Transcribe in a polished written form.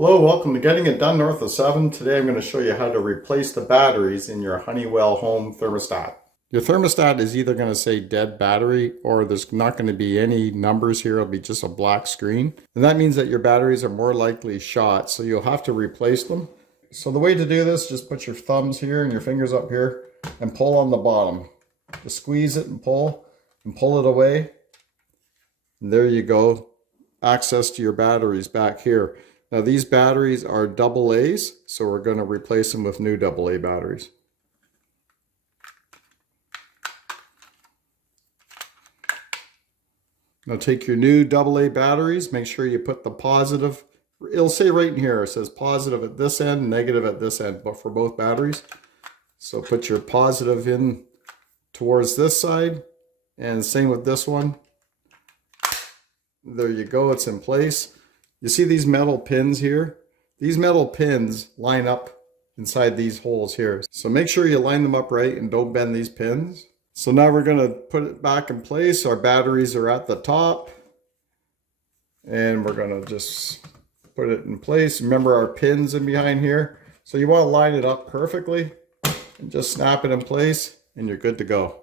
Hello, welcome to Getting It Done North of 7. Today I'm going to show you how to replace the batteries in your Honeywell Home Thermostat. Your thermostat is either going to say dead battery or there's not going to be any numbers here. It'll be just a black screen. And that means that your batteries are more likely shot, so you'll have to replace them. So the way to do this, just put your thumbs here and your fingers up here and pull on the bottom. Just squeeze it and pull it away. And there you go. Access to your batteries back here. Now these batteries are AA's, so we're going to replace them with new AA batteries. Now take your new AA batteries, make sure you put the positive, it'll say right in here, it says positive at this end, negative at this end, but for both batteries. So put your positive in towards this side, and same with this one. There you go, it's in place. You see these metal pins here? These metal pins line up inside these holes here. So make sure you line them up right and don't bend these pins. So now we're going to put it back in place. Our batteries are at the top. And we're going to just put it in place. Remember our pins in behind here. So you want to line it up perfectly and just snap it in place and you're good to go.